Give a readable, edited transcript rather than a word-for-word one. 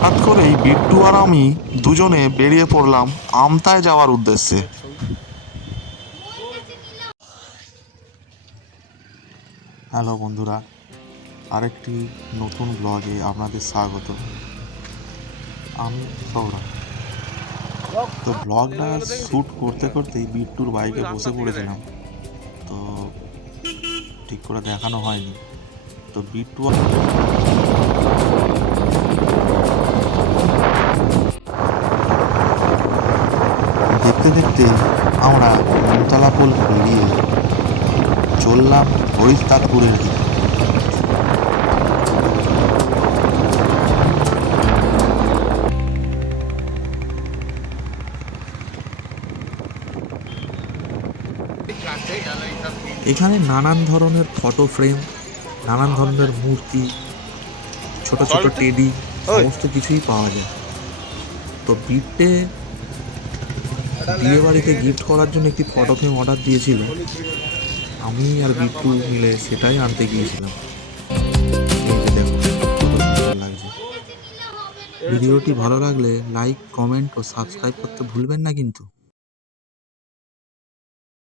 হঠাৎ করেই বিট্টু আর আমি দুজনে বেরিয়ে পড়লাম আমতায় যাওয়ার উদ্দেশ্যে। হ্যালো বন্ধুরা, আরেকটি নতুন ব্লগে আপনাদের স্বাগত। আমি সৌরভ। তো ব্লগটা শ্যুট করতে করতেই বিট্টুর বাইকে বসে পড়েছিলাম, তো ঠিক করে দেখানো হয়নি। তো বিট্টু দেখতে দেখতে আমরা নিমতলা পোল পেরিয়ে চললাম হরিশদাসপুরের দিকে। এখানে নানান ধরনের ফটো ফ্রেম, নানান ধরনের মূর্তি, ছোট ছোট টেডি, সমস্ত কিছুই পাওয়া যায়। তো বিট্টে বিয়ে বাড়িতে গিফট করার জন্য একটি ফটো ফ্রেম অর্ডার দিয়েছিল, আমি আর বিট্টু মিলে সেটাই আনতে গিয়েছিলাম। এই যে দেখো কত সুন্দর লাগছে। ভিডিওটি ভালো লাগলে লাইক, কমেন্ট ও সাবস্ক্রাইব করতে ভুলবেন না কিন্তু।